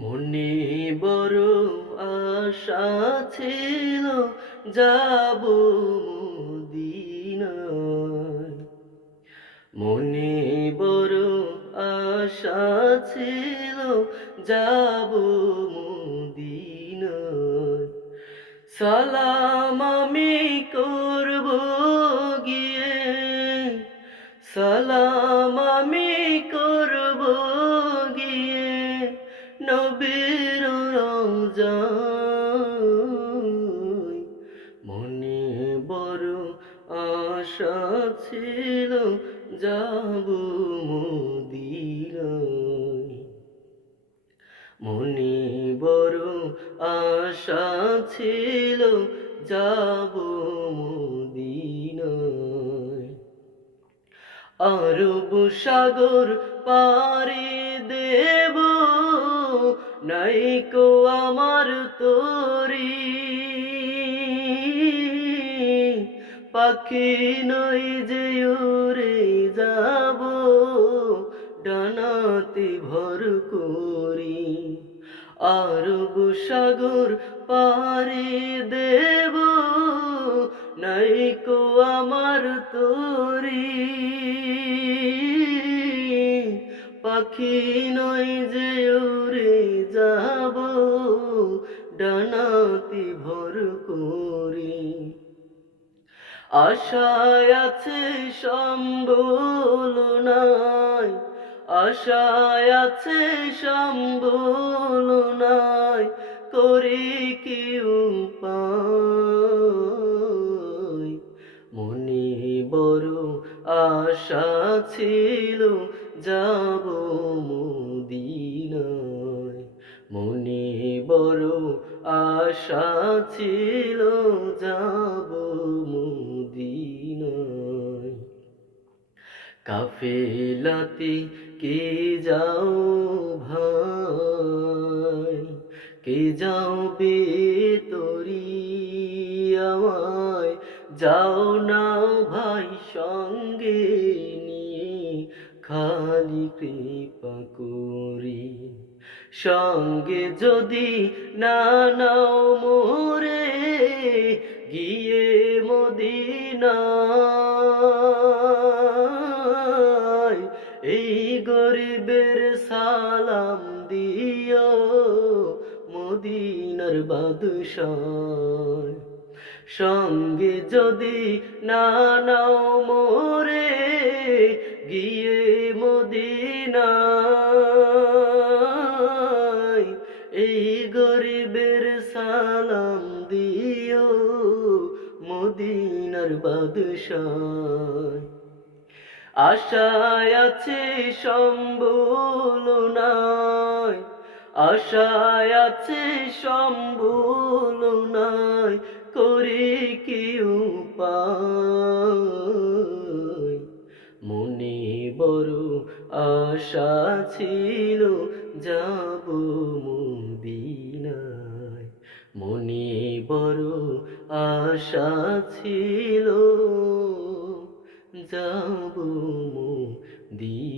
মনে বড় আশা ছিল যাব মদিনায়। মনে বড় আশা ছিল যাব মদিনায়। সালাম আমি করব গিয়ে, সালাম আমি করব গিয়ে নবীর রওজায়। মনে বড় আশা ছিল যাব মদিনায়। মনে বড় আশা ছিল যাব মদিনায়। আরব সাগর পাড়ি দেব, নাইকো আমার তরি। পাখি নই যে উড়ে যাব, ডানাতে ভর করি। আরব সাগর পাড়ি দেব, নাইকো আমার তরি। পাখি নই যে উড়ে যাব, ডানাতে ভর করি। আশায় আছে সম্বল নাই, আশায় আছে সম্বল নাই, করি কি উপায়। মনে বড় আশা ছিল যাব মদিনায়। মনে বড় আশা ছিল যাব মদিনায়। কাফেলাতে কে যাও ভাই, কে যাও বেতরি আমায়। যাও না ভাই সঙ্গে নিয়ে, খালি কৃপা করি। সঙ্গে যদি না নাও মোরে, গিয়ে মদিনায়। এই গরিবের সালাম দিও মদিনার বাদশায়। সঙ্গে যদি না নাও মোরে, গিয়ে মদিনায়। এই গরিবের সালাম দিও মদিনার বাদশায়। আশায় আছে সম্বল নাই, আশায় আছে সম্বল নাই, করি কি উপায়। মনে বড় আশা ছিল যাব মদিনায়। মনে বড় আশা ছিল যাব মদিনায়।